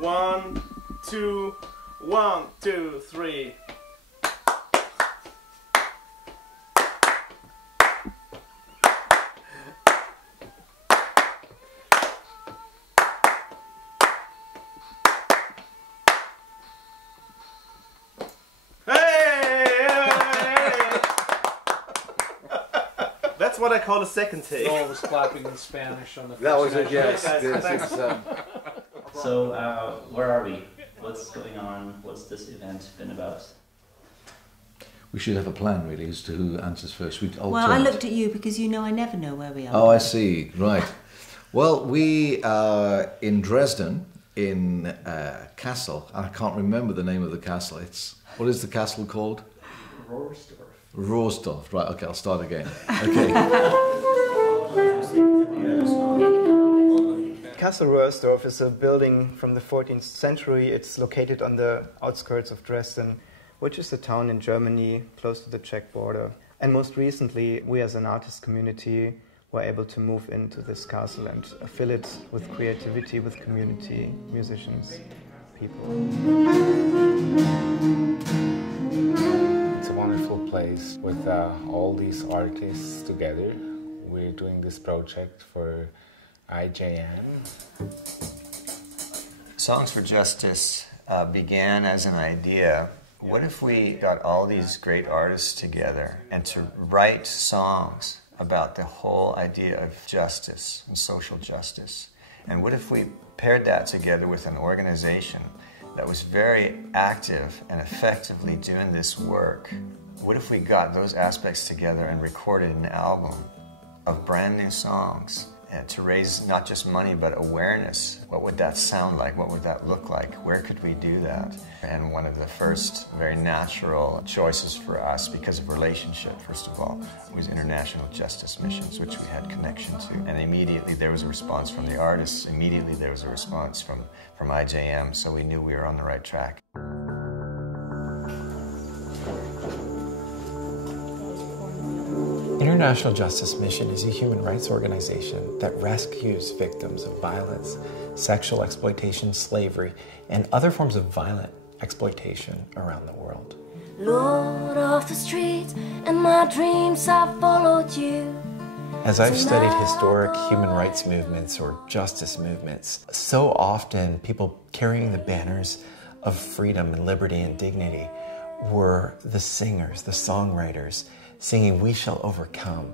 1, 2, 1, 2, 3. That's what I call a second take. Noel was clapping in Spanish on the first. That was it, yes. So, where are we? What's going on? What's this event been about? We should have a plan, really, as to who answers first. Well, I looked at you because you know I never know where we are. Oh, I see. Right. Well, we are in Dresden, in castle. I can't remember the name of the castle. What is the castle called? Rohrsdorf. Rohrsdorf. Right, okay, I'll start again. Okay. Castle Rohrsdorf is a building from the 14th century. It's located on the outskirts of Dresden, which is a town in Germany close to the Czech border. And most recently, we as an artist community were able to move into this castle and fill it with creativity, with community, musicians, people. It's a wonderful place with all these artists together. We're doing this project for IJM. Songs for Justice began as an idea. What if we got all these great artists together and to write songs about the whole idea of justice and social justice? And what if we paired that together with an organization that was very active and effectively doing this work? What if we got those aspects together and recorded an album of brand new songs and to raise not just money but awareness? What would that sound like? What would that look like? Where could we do that? And one of the first very natural choices for us, because of relationship first of all, was International Justice Missions, which we had connection to. And immediately there was a response from the artists, immediately there was a response from IJM, so we knew we were on the right track. International Justice Mission is a human rights organization that rescues victims of violence, sexual exploitation, slavery, and other forms of violent exploitation around the world. Lord of the streets, and my dreams have followed you. As I've studied historic human rights movements or justice movements, so often people carrying the banners of freedom and liberty and dignity were the singers, the songwriters, singing "We Shall Overcome,"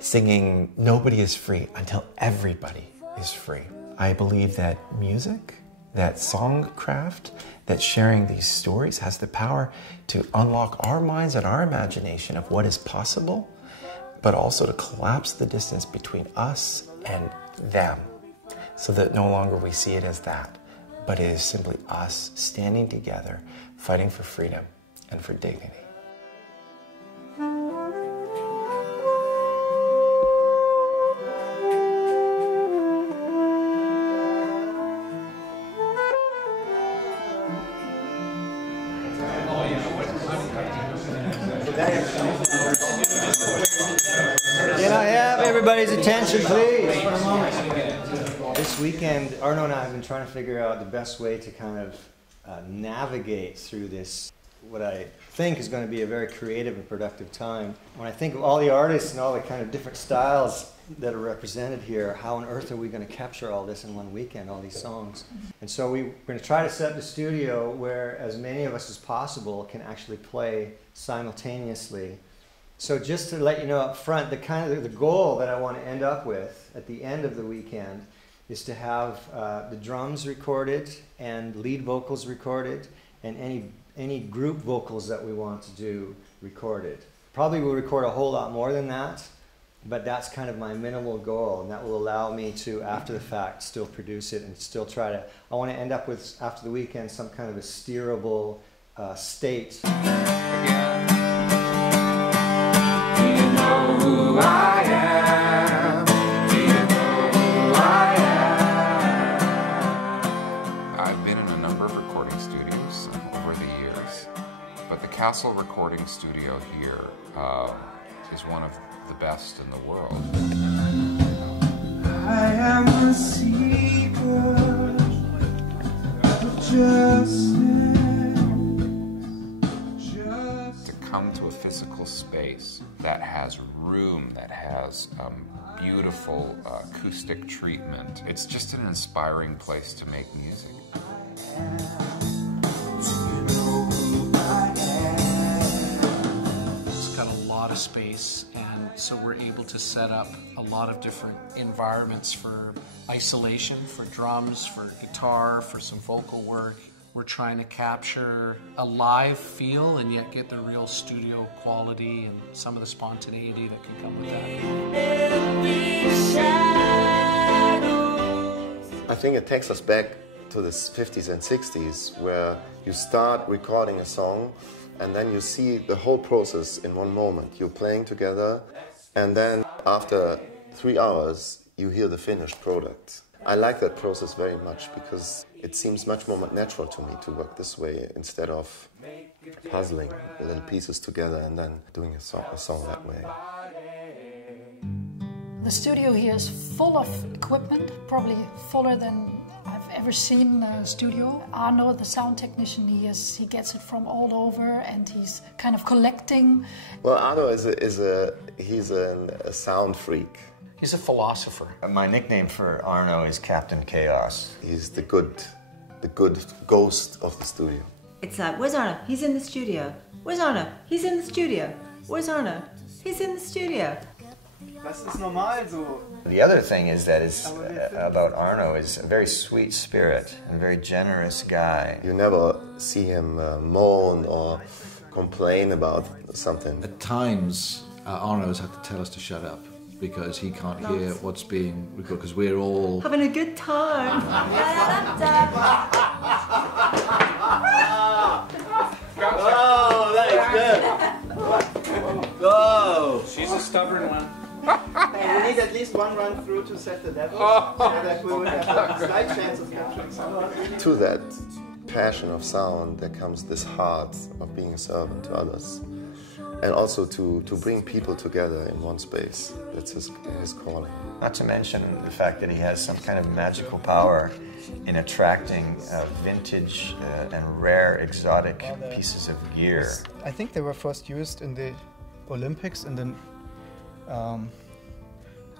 singing "Nobody is free until everybody is free." I believe that music, that songcraft, that sharing these stories has the power to unlock our minds and our imagination of what is possible, but also to collapse the distance between us and them, so that no longer we see it as that, but it is simply us standing together, fighting for freedom and for dignity. Can I have everybody's attention, please? This weekend, Arno and I have been trying to figure out the best way to kind of navigate through this, what I think is going to be a very creative and productive time. When I think of all the artists and all the kind of different styles that are represented here, how on earth are we going to capture all this in one weekend, all these songs? And so we're going to try to set up the studio where as many of us as possible can actually play simultaneously. So just to let you know up front, the goal that I want to end up with at the end of the weekend is to have the drums recorded and lead vocals recorded and any group vocals that we want to do recorded. Probably we'll record a whole lot more than that, but that's kind of my minimal goal, and that will allow me to, after the fact, still produce it and still try to, I want to end up with, after the weekend, some kind of a steerable state. Again. Do you know who I am? Do you know who I am? I've been in a number of recording studios over the years, but the Castle Recording Studio here is one of the best in the world. I am a seeker, To come to a physical space that has room, that has beautiful acoustic treatment, it's just an inspiring place to make music. It's got a lot of space, and so we're able to set up a lot of different environments for isolation, for drums, for guitar, for some vocal work. We're trying to capture a live feel and yet get the real studio quality and some of the spontaneity that can come with that. I think it takes us back to the 50s and 60s, where you start recording a song and then you see the whole process in one moment. You're playing together, and then after 3 hours you hear the finished product. I like that process very much because it seems much more natural to me to work this way instead of puzzling the little pieces together and then doing a song that way. The studio here is full of equipment, probably fuller than I've ever seen a studio. Arno, the sound technician, he gets it from all over, and he's kind of collecting. Well, Arno is a sound freak. He's a philosopher. My nickname for Arno is Captain Chaos. He's the good ghost of the studio. It's like, where's Arno? He's in the studio. Where's Arno? He's in the studio. Where's Arno? He's in the studio. Das ist normal so. The other thing is that about Arno is a very sweet spirit and a very generous guy. You never see him moan or complain about something. At times, Arno has had to tell us to shut up because he can't hear what's being recorded, because we're all having a good time. Oh, that is good. Go. She's a stubborn one. Hey, we need at least one run through to set the levels, so that we would have a slight chance of capturing someone. To that passion of sound, there comes this heart of being a servant to others. And also to bring people together in one space. That's his calling. Not to mention the fact that he has some kind of magical power in attracting vintage and rare exotic pieces of gear. I think they were first used in the Olympics and then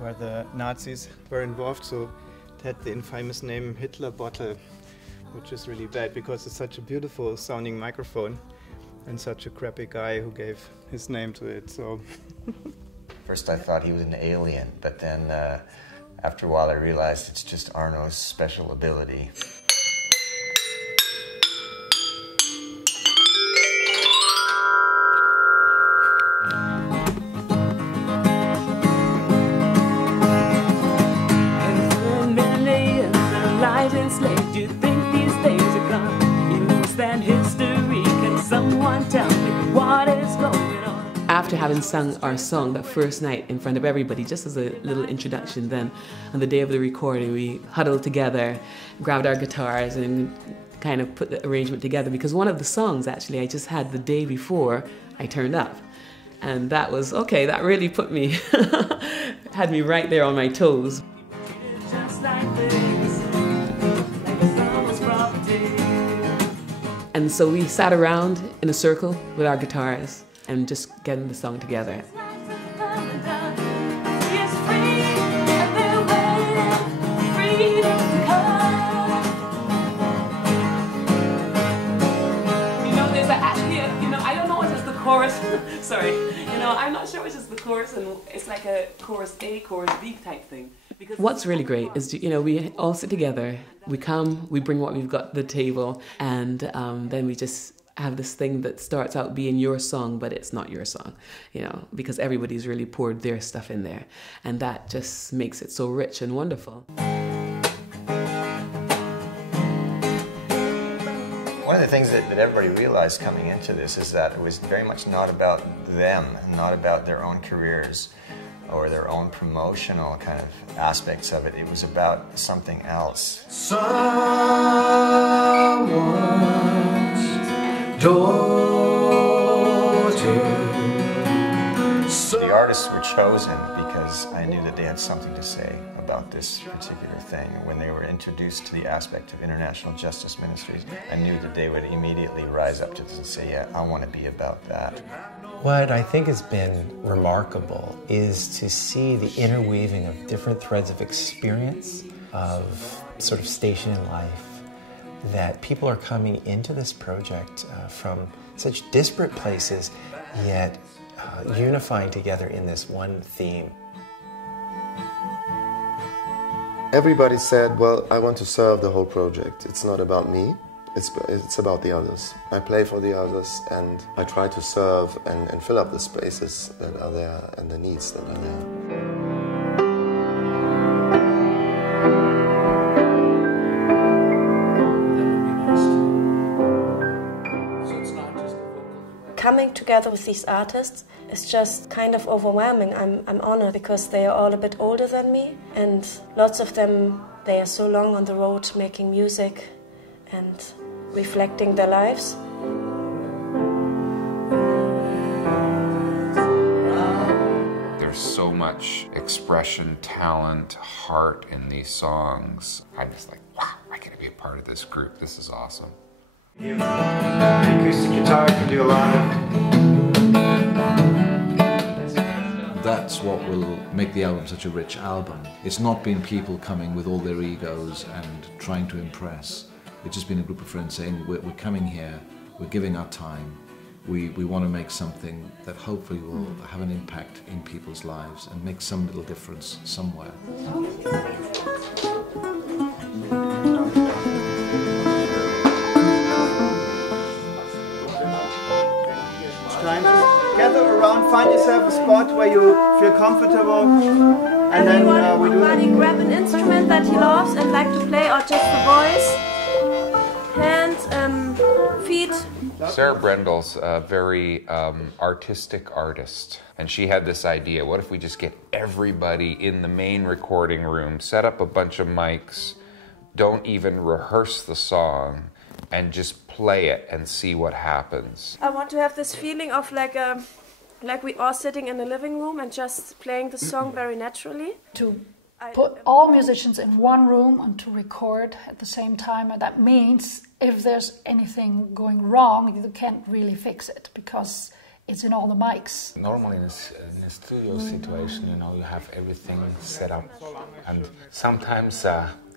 where the Nazis were involved, so it had the infamous name Hitler bottle, which is really bad because it's such a beautiful sounding microphone and such a crappy guy who gave his name to it. So first I thought he was an alien, but then after a while I realized it's just Arno's special ability. After having sung our song that first night in front of everybody, just as a little introduction, then on the day of the recording we huddled together, grabbed our guitars and kind of put the arrangement together, because one of the songs actually I just had the day before I turned up. And that was, okay, that really put me, had me right there on my toes. And so we sat around in a circle with our guitars and just getting the song together. Chorus, sorry, I'm not sure it's just the chorus, and it's like a chorus A, chorus B type thing. Because what's really great is, we all sit together, we come, we bring what we've got to the table, and then we just have this thing that starts out being your song, but it's not your song, because everybody's really poured their stuff in there, and that just makes it so rich and wonderful. One of the things that everybody realized coming into this is that it was very much not about them, not about their own careers or their own promotional kind of aspects of it. It was about something else. Someone's daughter. The art artists were chosen because I knew that they had something to say about this particular thing. When they were introduced to the aspect of International Justice Ministries, I knew that they would immediately rise up to this and say, yeah, I want to be about that. What I think has been remarkable is to see the interweaving of different threads of experience, of sort of station in life, that people are coming into this project from such disparate places, yet unifying together in this one theme. Everybody said, well, I want to serve the whole project. It's not about me, it's about the others. I play for the others and I try to serve and fill up the spaces that are there and the needs that are there. Coming together with these artists is just kind of overwhelming. I'm honored because they are all a bit older than me, and lots of them, they are so long on the road making music and reflecting their lives. There's so much expression, talent, heart in these songs. I'm just like, wow, I get to be a part of this group. This is awesome. The acoustic guitar can do a lot of... That's what will make the album such a rich album. It's not been people coming with all their egos and trying to impress. It's just been a group of friends saying, we're coming here, we're giving our time, we want to make something that hopefully will have an impact in people's lives and make some little difference somewhere. Gather around, find yourself a spot where you feel comfortable, and then we do. Everybody grab an instrument that he loves and like to play, or just the voice, hands, feet. Sarah Brendel's a very artistic artist, and she had this idea, what if we just get everybody in the main recording room, set up a bunch of mics, don't even rehearse the song, and just play it and see what happens. I want to have this feeling of like we are sitting in the living room and just playing the song very naturally. To put all musicians in one room and to record at the same time, and that means if there's anything going wrong, you can't really fix it because it's in all the mics. Normally in a studio situation, you know, you have everything set up, and sometimes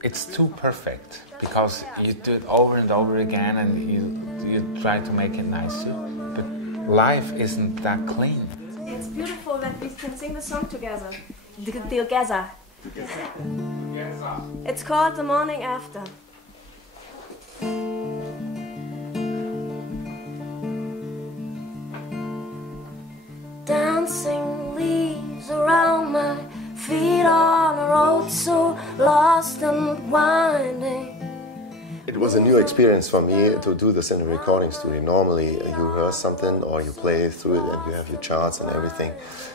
it's too perfect because you do it over and over again and you try to make it nicer, but life isn't that clean. It's beautiful that we can sing the song together. Together. It's called The Morning After. Dancing leaves around my feet on a road so lost and winding. It was a new experience for me to do this in a recording studio. Normally you rehearse something or you play through it and you have your charts and everything,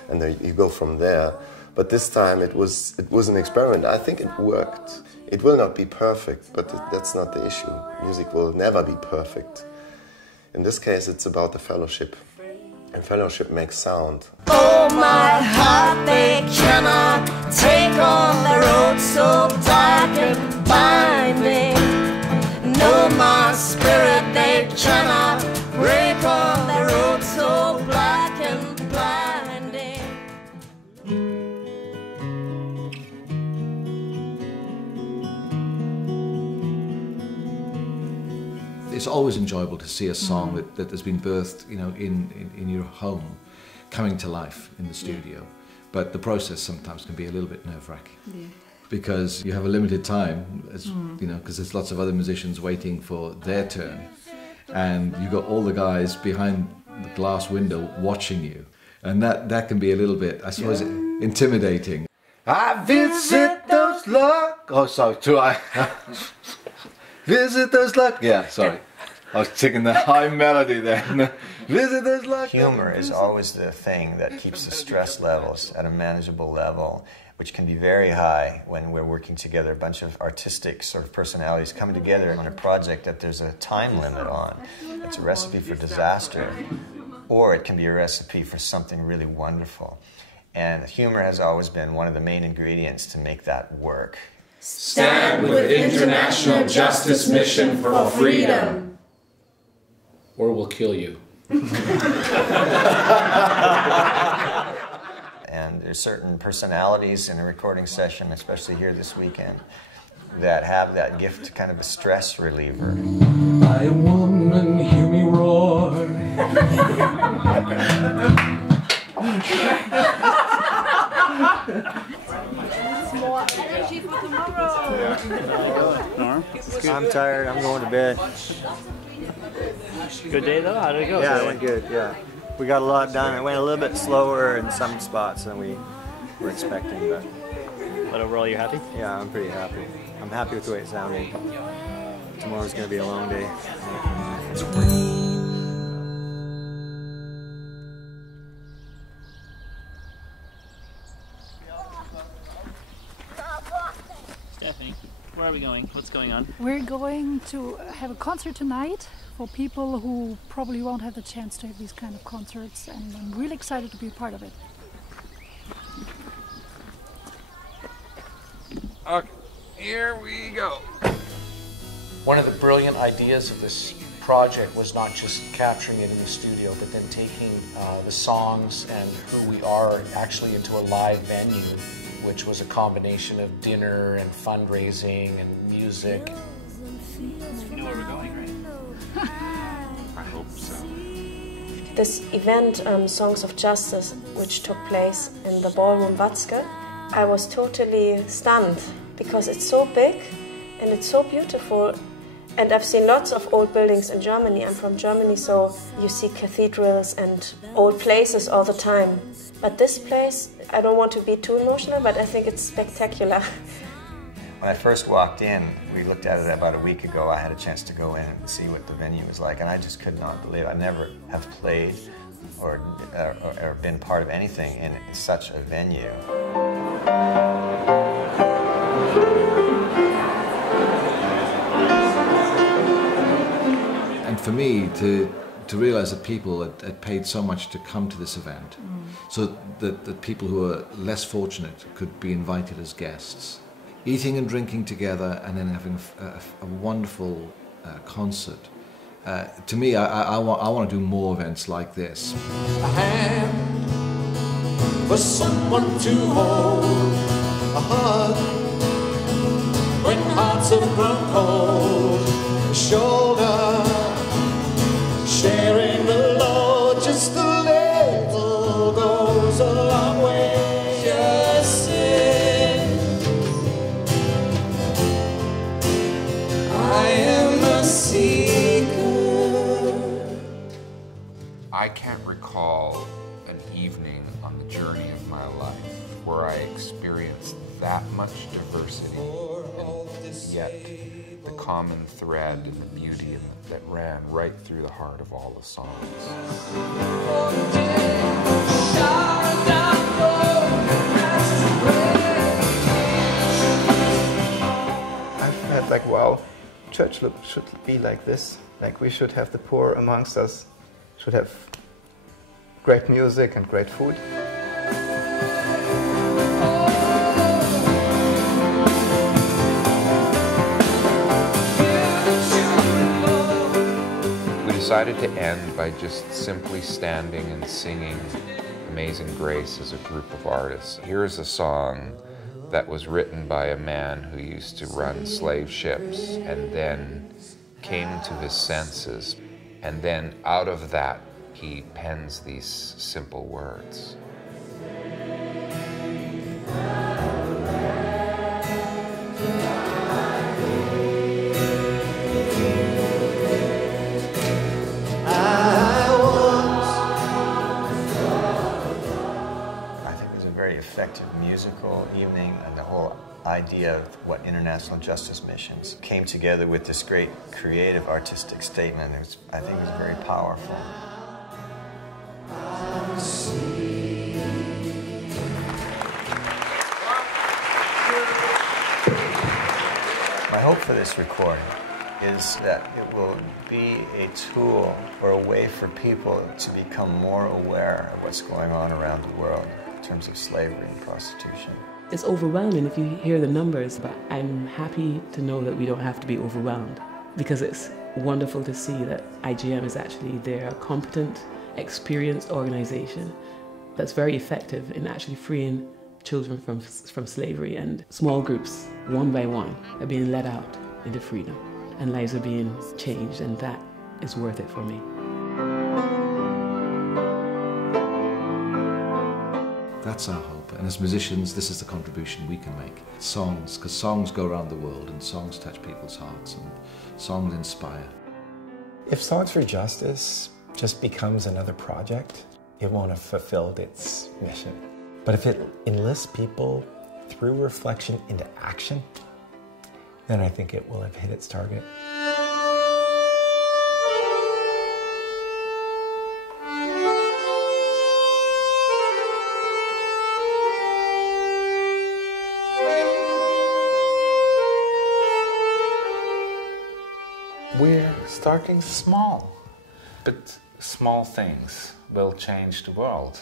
and then you go from there. But this time it was an experiment. I think it worked. It will not be perfect, but that's not the issue. Music will never be perfect. In this case it's about the fellowship, and fellowship makes sound. Oh, my heart, they cannot take on the road so dark and binding. No, my spirit, they cannot break on the road so black and blinding. It's always enjoyable to see a song that has been birthed, you know, in your home, coming to life in the studio. But the process sometimes can be a little bit nerve-wracking. Yeah. Because you have a limited time, as you know, because there's lots of other musicians waiting for their turn, and you've got all the guys behind the glass window watching you, and that can be a little bit, I suppose, intimidating. I visit those luck. Oh, sorry, try. Visit those luck. Yeah, sorry. I was taking the high melody then. Visit those luck. Humor is always the thing that keeps the stress levels at a manageable level, which can be very high when we're working together, a bunch of artistic sort of personalities coming together on a project that there's a time limit on. It's a recipe for disaster, or it can be a recipe for something really wonderful. And humor has always been one of the main ingredients to make that work. Stand with International Justice Mission for freedom. Or we'll kill you. And there's certain personalities in a recording session, especially here this weekend, that have that gift, kind of a stress reliever. I woman, hear me roar. More energy for tomorrow. I'm tired. I'm going to bed. Good day though? How did it go? Yeah, it went good. Yeah, we got a lot done. It went a little bit slower in some spots than we were expecting, but overall, you're happy? Yeah, I'm pretty happy. I'm happy with the way it sounded. Tomorrow's going to be a long day. Stephanie, where are we going? What's going on? We're going to have a concert tonight for people who probably won't have the chance to have these kind of concerts, and I'm really excited to be a part of it. Okay, here we go. One of the brilliant ideas of this project was not just capturing it in the studio, but then taking the songs and who we are actually into a live venue, which was a combination of dinner and fundraising and music. You know where we're going, right? I hope so. This event, Songs of Justice, which took place in the ballroom Watzke, I was totally stunned because it's so big and it's so beautiful. And I've seen lots of old buildings in Germany. I'm from Germany, so you see cathedrals and old places all the time. But this place, I don't want to be too emotional, but I think it's spectacular. When I first walked in, we looked at it about a week ago. I had a chance to go in and see what the venue was like, and I just could not believe it. I never have played or been part of anything in such a venue. And for me, to realize that people had paid so much to come to this event, so that people who are less fortunate could be invited as guests, eating and drinking together, and then having a wonderful concert. To me, I want to do more events like this. A hand for someone to hold, a hug when hearts have grown cold, a shoulder sharing the load, just a little goes a long way. Just sit. I am a seeker. I can't recall an evening on the journey of my life where I experienced that much diversity, and yet the common thread and the beauty that ran right through the heart of all the songs. I've had like, wow, church should be like this. Like we should have the poor amongst us, should have great music and great food. We decided to end by just simply standing and singing Amazing Grace as a group of artists. Here's a song that was written by a man who used to run slave ships and then came to his senses, and then out of that he pens these simple words. I think it was a very effective musical evening, and the whole idea of what International Justice Missions came together with this great creative artistic statement. I think it was very powerful. My hope for this recording is that it will be a tool or a way for people to become more aware of what's going on around the world. in terms of slavery and prostitution. It's overwhelming if you hear the numbers, but I'm happy to know that we don't have to be overwhelmed, because it's wonderful to see that IGM is actually there, a competent, experienced organization that's very effective in actually freeing children from slavery, and small groups, one by one, are being let out into freedom, and lives are being changed, and that is worth it for me. That's our hope, and as musicians, this is the contribution we can make. Songs, because songs go around the world, and songs touch people's hearts, and songs inspire. If Songs for Justice just becomes another project, it won't have fulfilled its mission. But if it enlists people through reflection into action, then I think it will have hit its target. We're starting small, but small things will change the world.